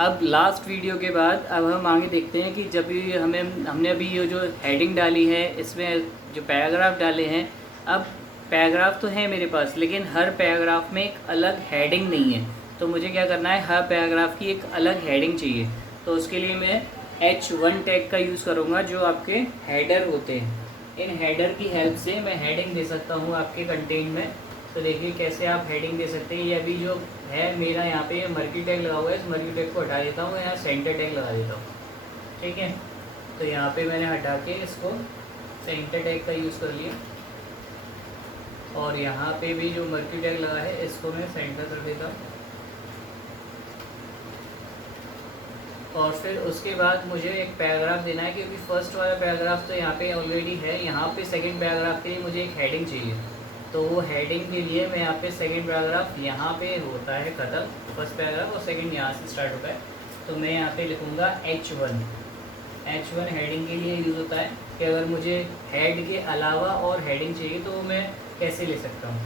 अब last video के बाद अब हम आगे देखते हैं कि जब भी हमने अभी ये जो हेडिंग डाली है, इसमें जो पैराग्राफ डाले हैं, अब पैराग्राफ तो है मेरे पास, लेकिन हर पैराग्राफ में एक अलग हेडिंग नहीं है। तो मुझे क्या करना है, हर पैराग्राफ की एक अलग हेडिंग चाहिए। तो उसके लिए मैं H1 टैग का यूज़ करूँगा, जो आपके हेडर होते हैं। इन हेडर की हेल्प से मैं हेडिंग दे सकता हूँ आपके कंटेंट में। तो देखिए कैसे आप हेडिंग दे सकते हैं। ये अभी जो है मेरा यहाँ पे मर्की टैग लगा हुआ है, इस मर्की टैग को हटा देता हूँ, यहाँ सेंटर टैग लगा देता हूँ। ठीक है, तो यहाँ पे मैंने हटा के इसको सेंटर टैग का यूज़ कर लिया, और यहाँ पे भी जो मर्की टैग लगा है इसको मैं सेंटर कर देता हूँ। और फिर उसके बाद मुझे एक पैराग्राफ देना है, क्योंकि फर्स्ट वाला पैराग्राफ तो यहाँ पे ऑलरेडी है। यहाँ पे सेकंड पैराग्राफ के लिए मुझे एक हेडिंग चाहिए। तो वो हेडिंग के लिए मैं यहाँ पे सेकंड पैराग्राफ यहाँ पे होता है ख़त्म, फर्स्ट पैराग्राफ, और सेकंड यहाँ से स्टार्ट होता है। तो मैं यहाँ पे लिखूँगा H1। H1 हेडिंग के लिए यूज़ होता है कि अगर मुझे हेड के अलावा और हेडिंग चाहिए तो मैं कैसे ले सकता हूँ।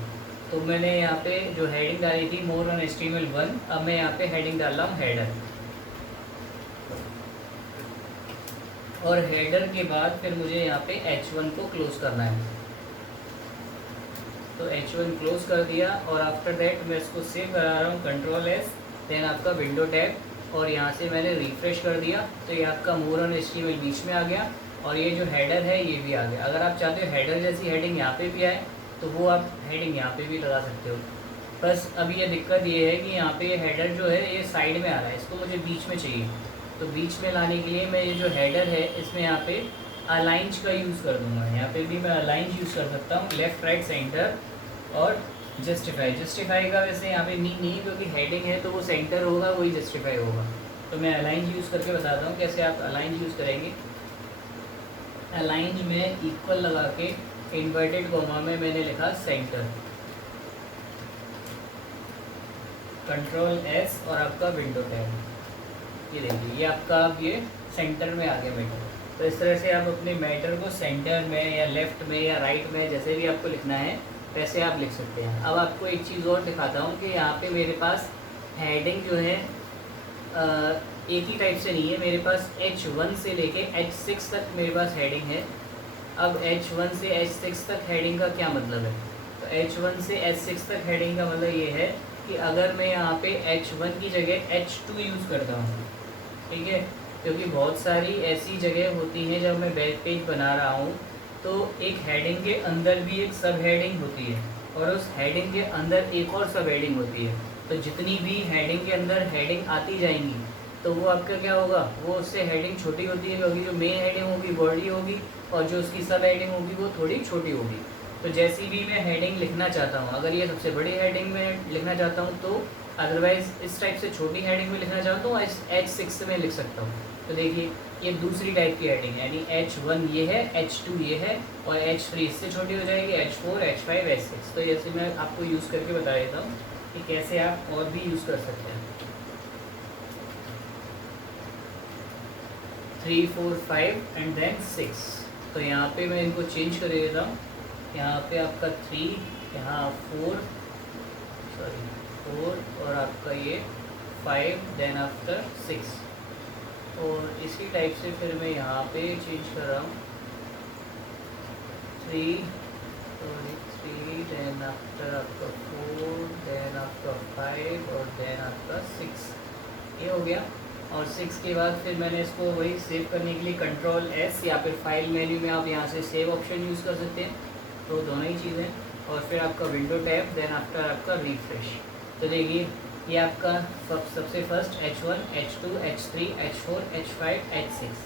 तो मैंने यहाँ पे जो हेडिंग डाली थी मोर ऑन HTML1, अब मैं यहाँ पे हेडिंग डाल रहा हूँ हेडर। और हेडर के बाद फिर मुझे यहाँ पे H1 को क्लोज़ करना है। तो H1 क्लोज़ कर दिया, और आफ्टर दैट मैं इसको सेव करा रहा हूँ Ctrl+S, देन आपका विंडो टैब, और यहाँ से मैंने रिफ़्रेश कर दिया। तो ये आपका मोर ऑन HTML बीच में आ गया, और ये जो हेडर है ये भी आ गया। अगर आप चाहते हो हेडर जैसी हेडिंग यहाँ पे भी आए तो वो आप हेडिंग यहाँ पे भी लगा सकते हो। बस अभी ये दिक्कत ये है कि यहाँ पे हेडर जो है ये साइड में आ रहा है, इसको मुझे बीच में चाहिए। तो बीच में लाने के लिए मैं ये जो हेडर है इसमें यहाँ पे अलाइंज का यूज़ कर दूँगा। यहाँ पे भी मैं अलाइंज यूज़ कर सकता हूँ, लेफ़्ट राइट सेंटर और जस्टिफाई का वैसे यहाँ पे नहीं, क्योंकि हेडिंग है तो वो सेंटर होगा, वही जस्टिफाई होगा। तो मैं अलाइंज यूज़ करके बताता हूँ कैसे आप अलाइंज यूज़ करेंगे। अलाइंज में इक्वल लगा के इन्वर्टेड कॉमा में मैंने लिखा सेंटर, Ctrl+S और आपका विंडो टैब। ये देखिए ये आपका अब ये सेंटर में आ गया मैटर। तो इस तरह से आप अपने मैटर को सेंटर में या लेफ़्ट में या राइट में जैसे भी आपको लिखना है वैसे आप लिख सकते हैं। अब आपको एक चीज़ और दिखाता हूँ कि यहाँ पे मेरे पास हेडिंग जो है एक ही टाइप से नहीं है। मेरे पास H1 से लेके H6 तक मेरे पास हेडिंग है। अब H1 से H6 तक हेडिंग का क्या मतलब है? तो H1 से H6 तक हेडिंग का मतलब ये है कि अगर मैं यहाँ पे H1 की जगह H2 यूज़ करता हूँ, ठीक है, क्योंकि बहुत सारी ऐसी जगह होती हैं जब मैं वेब पेज बना रहा हूँ तो एक हेडिंग के अंदर भी एक सब हेडिंग होती है, और उस हेडिंग के अंदर एक और सब हेडिंग होती है। तो जितनी भी हेडिंग के अंदर हेडिंग आती जाएंगी तो वो आपका क्या होगा, वो उससे हेडिंग छोटी होती है, क्योंकि जो मेन हेडिंग होगी बॉडी होगी, और जो उसकी सब हेडिंग होगी वो थोड़ी छोटी होगी। तो जैसी भी मैं हेडिंग लिखना चाहता हूँ, अगर ये सबसे बड़ी हेडिंग में लिखना चाहता हूँ तो, अदरवाइज़ इस टाइप से छोटी हेडिंग में लिखना चाहता हूँ H6 में लिख सकता हूँ। तो देखिए ये दूसरी टाइप की हेडिंग है, यानी H1 ये है, H2 ये है, और H3 इससे छोटी हो जाएगी, H4, H5, H6। तो जैसे मैं आपको यूज़ करके बता देता हूँ कि कैसे आप और भी यूज़ कर सकते हैं। 3, 4, 5 एंड देन 6। तो यहाँ पे मैं इनको चेंज कर देता हूँ। यहाँ पे आपका 3, यहाँ 4 और आपका ये 5, देन आफ्टर 6। और इसी टाइप से फिर मैं यहाँ पे चेंज कर रहा हूँ 3, देन आफ्टर आपका 4, देन आपका 5 और देन आपका 6। ये हो गया। और 6 के बाद फिर मैंने इसको वही सेव करने के लिए Ctrl+S, या फिर फाइल मेन्यू में आप यहाँ से सेव ऑप्शन यूज़ कर सकते हैं। तो दोनों ही चीज़ें, और फिर आपका विंडो टैब, देन आफ्टर आपका रिफ्रेश। तो देखिए ये आपका सबसे first H1, H2, H3, H4, H5, H6।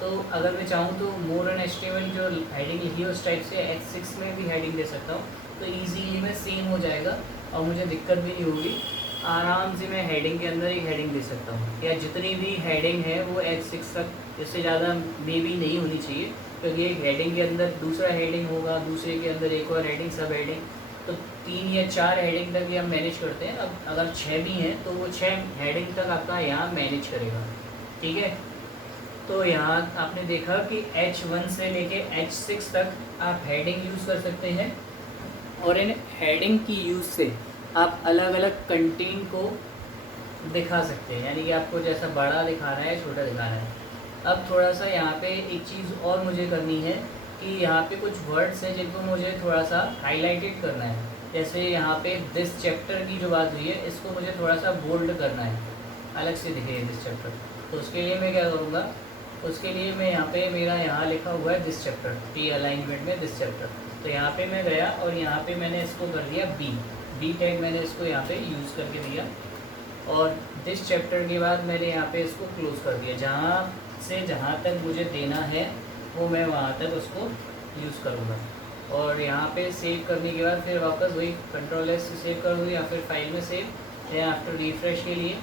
तो अगर मैं चाहूँ तो मोर ऑन HTML जो हेडिंग लिखी है उस टाइप से H6 में भी हेडिंग दे सकता हूँ। तो ईजीली में सेम हो जाएगा और मुझे दिक्कत भी नहीं होगी। आराम से मैं हेडिंग के अंदर एक हेडिंग दे सकता हूँ, या जितनी भी हेडिंग है वो H6 तक, इससे ज़्यादा मे भी नहीं होनी चाहिए, क्योंकि एक हेडिंग के अंदर दूसरा हेडिंग होगा, दूसरे के अंदर एक और हेडिंग, सब हेडिंग, तो 3 या 4 हेडिंग तक भी हम मैनेज करते हैं। अब अगर 6 भी हैं तो वो 6 हेडिंग तक आपका यहाँ मैनेज करेगा, ठीक है। तो यहाँ आपने देखा कि H1 से लेके H6 तक आप हेडिंग यूज़ कर सकते हैं, और इन हेडिंग की यूज़ से आप अलग अलग कंटेंट को दिखा सकते हैं, यानी कि आपको जैसा बड़ा दिखाना है छोटा दिखाना है। अब थोड़ा सा यहाँ पे एक चीज़ और मुझे करनी है कि यहाँ पे कुछ वर्ड्स हैं जिनको मुझे थोड़ा सा हाईलाइटेड करना है। जैसे यहाँ पे दिस चैप्टर की जो बात हुई है, इसको मुझे थोड़ा सा बोल्ड करना है, अलग से दिखे दिस चैप्टर। तो उसके लिए मैं क्या करूँगा, उसके लिए मैं यहाँ पे मेरा यहाँ लिखा हुआ है दिस चैप्टर, टी अलाइनमेंट में दिस चैप्टर। तो यहाँ पे मैं गया और यहाँ पे मैंने इसको कर दिया बी टैग, मैंने इसको यहाँ पे यूज़ करके दिया। और दिस चैप्टर के बाद मैंने यहाँ पे इसको क्लोज़ कर दिया। जहाँ से जहाँ तक मुझे देना है वो मैं वहाँ तक उसको यूज़ करूँगा। और यहाँ पे सेव करने के बाद फिर वापस वही कंट्रोल एस से सेव कर दूँ या फिर फाइल में सेव, या आफ्टर रिफ़्रेश के लिए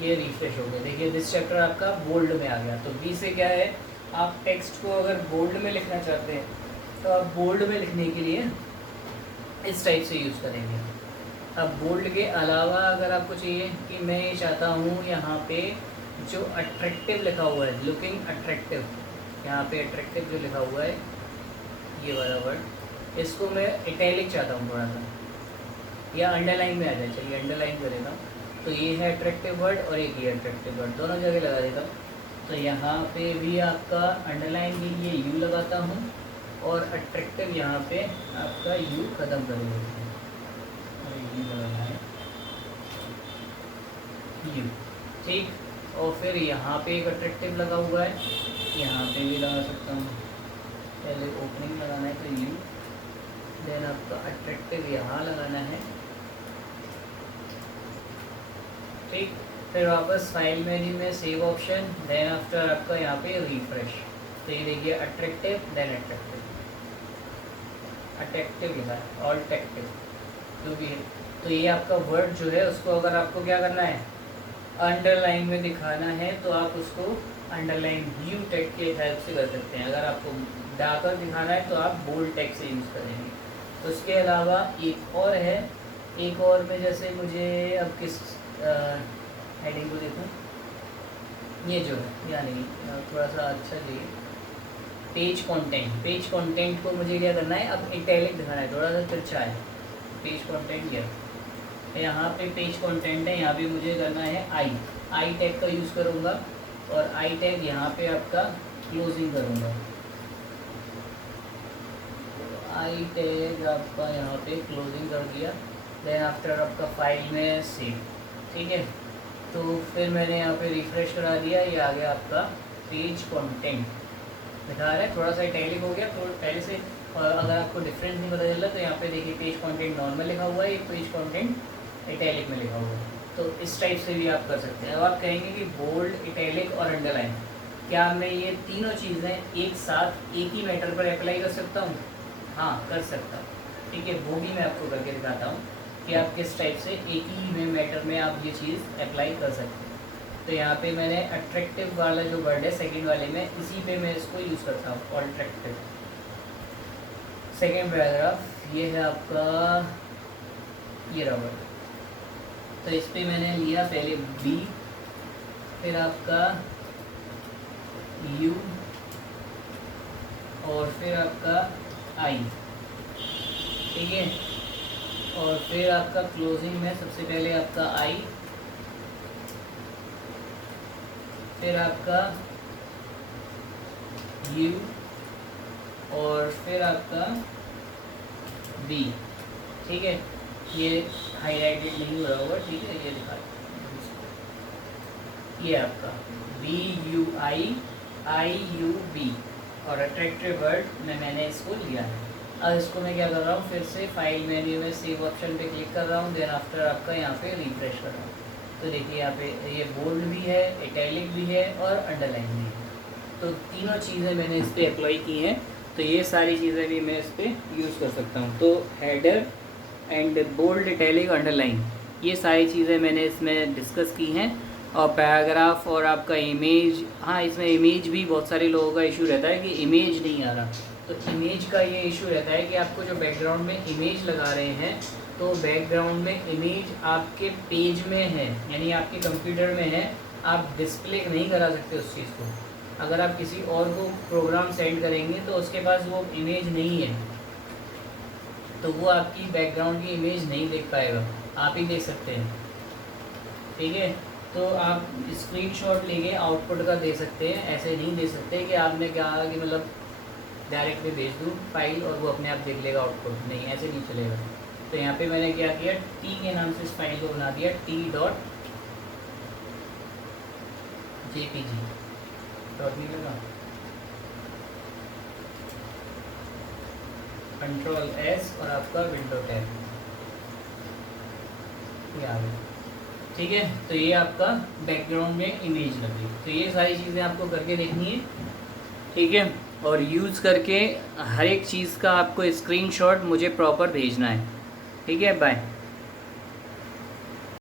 ये रिफ़्रेश हो गया। देखिए दिस चैप्टर आपका बोल्ड में आ गया। तो बी से क्या है, आप टेक्स्ट को अगर बोल्ड में लिखना चाहते हैं तो आप बोल्ड में लिखने के लिए इस टाइप से यूज़ करेंगे। अब बोल्ड के अलावा अगर आपको चाहिए कि मैं ये चाहता हूँ यहाँ पे जो अट्रैक्टिव लिखा हुआ है, लुकिंग अट्रैक्टिव, यहाँ पे अट्रैक्टिव जो लिखा हुआ है ये वाला वर्ड, इसको मैं इटैलिक चाहता हूँ थोड़ा सा, या अंडरलाइन में आ जाए। चलिए अंडरलाइन करेगा। तो ये है अट्रैक्टिव वर्ड और एक ये अट्रैक्टिव वर्ड, दोनों जगह लगा देता हूँ। तो यहाँ पे भी आपका अंडरलाइन के लिए यू लगाता हूँ और अट्रैक्टिव यहाँ पे आपका यू ख़त्म कर देता हूँ, यू लगाना है यू, ठीक। और फिर यहाँ पे एक अट्रैक्टिव लगा हुआ है, यहाँ पे भी लगा सकता हूँ। पहले ओपनिंग लगाना है तो यू, देन आपका अट्रैक्टिव यहाँ लगाना है, ठीक। फिर वापस फाइल मेन्यू में सेव ऑप्शन, देन आफ्टर आपका यहाँ पे रिफ्रेश। तो ये देखिए अट्रैक्टिव, देन अट्रैक्टिव, अट्रैक्टिव लिखा है, ऑल टेक्टिव जो भी है। तो ये आपका वर्ड जो है उसको अगर आपको क्या करना है, अंडरलाइन में दिखाना है तो आप उसको अंडरलाइन यू टैग के हेल्प से कर सकते हैं। अगर आपको डाकर दिखाना है तो आप बोल्ड टैग से यूज़ करेंगे। उसके अलावा एक और है, एक और में जैसे मुझे अब किस हेडिंग को देखूं, ये जो है यानी थोड़ा सा अच्छा चाहिए, पेज कंटेंट। पेज कंटेंट को मुझे क्या करना है, अब इटैलिक दिखाना है, थोड़ा सा तिरछा है पेज कंटेंट। यहाँ पे पेज कंटेंट है, यहाँ पे मुझे करना है आई टैग का यूज़ करूँगा और आई टैग यहाँ पे आपका क्लोजिंग करूँगा। आई टैग आपका यहाँ पे क्लोजिंग कर दिया, देन आफ्टर आपका फाइल में सेव, ठीक है। तो फिर मैंने यहाँ पे रिफ्रेश करा दिया, ये आ गया आपका पेज कंटेंट दिखा रहा है। थोड़ा सा इटैलिक हो गया तो पहले से, और अगर आपको डिफरेंस नहीं पता चल रहा तो यहाँ पे देखिए पेज कंटेंट नॉर्मल लिखा हुआ है, एक पेज कंटेंट इटैलिक में लिखा हुआ है। तो इस टाइप से भी आप कर सकते हैं। अब आप कहेंगे कि बोल्ड, इटैलिक और अंडरलाइन, क्या मैं ये तीनों चीज़ें एक साथ एक ही मैटर पर अप्लाई कर सकता हूँ? हाँ, कर सकता हूँ, ठीक है। वो भी मैं आपको करके दिखाता हूँ कि आप किस टाइप से एक ही में मैटर में आप ये चीज़ अप्लाई कर सकते हैं। तो यहाँ पे मैंने अट्रैक्टिव वाला जो वर्ड है सेकंड वाले में, इसी पे मैं इसको यूज़ करता हूँ, अट्रैक्टिव। सेकंड पैराग्राफ ये है आपका, ये रहा वर्ड। तो इस पर मैंने लिया पहले बी, फिर आपका यू और फिर आपका आई, ठीक है। और फिर आपका क्लोजिंग में सबसे पहले आपका आई, फिर आपका यू और फिर आपका बी, ठीक है। ये हाईलाइटेड नहीं हो रहा होगा, ठीक है, ये दिखा, ये आपका B U I U B और अट्रैक्टिव वर्ड में मैंने इसको लिया है। अब इसको मैं क्या कर रहा हूँ, फिर से फाइल मेन्यू में सेव ऑप्शन पे क्लिक कर रहा हूँ, देन आफ्टर आपका यहाँ पे रिफ्रेश कर रहा हूँ। तो देखिए यहाँ पे ये बोल्ड भी है, इटैलिक भी है और अंडरलाइन भी है। तो तीनों चीज़ें मैंने इस पर अप्लाई की हैं। तो ये सारी चीज़ें भी मैं इस पर यूज़ कर सकता हूँ। तो header and bold, italic, underline, ये सारी चीज़ें मैंने इसमें डिस्कस की हैं। और पैराग्राफ और आपका इमेज, हाँ इसमें इमेज भी बहुत सारे लोगों का इशू रहता है कि इमेज नहीं आ रहा। तो इमेज का ये इशू रहता है कि आपको जो बैकग्राउंड में इमेज लगा रहे हैं, तो बैकग्राउंड में इमेज आपके पेज में है, यानी आपके कंप्यूटर में है, आप डिस्प्ले नहीं करा सकते उस चीज़ को। अगर आप किसी और को प्रोग्राम सेंड करेंगे तो उसके पास वो इमेज नहीं है, तो वो आपकी बैकग्राउंड की इमेज नहीं देख पाएगा, आप ही देख सकते हैं। ठीक है। तो आप स्क्रीनशॉट लेके आउटपुट का दे सकते हैं, ऐसे नहीं दे सकते कि आपने कहा कि मतलब डायरेक्ट में भेज दूँ फाइल और वो अपने आप देख लेगा आउटपुट, नहीं ऐसे नहीं चलेगा। तो यहाँ पे मैंने क्या किया, टी के नाम से इस फाइल को बना दिया, t.jpg डॉट नहीं लगा, कंट्रोल एस और आपका विंडो टैब, ये आ गया। ठीक है, तो ये आपका बैकग्राउंड में इमेज लगी। तो ये सारी चीज़ें आपको करके देखनी है, ठीक है। और यूज़ करके हर एक चीज़ का आपको स्क्रीनशॉट मुझे प्रॉपर भेजना है, ठीक है। बाय।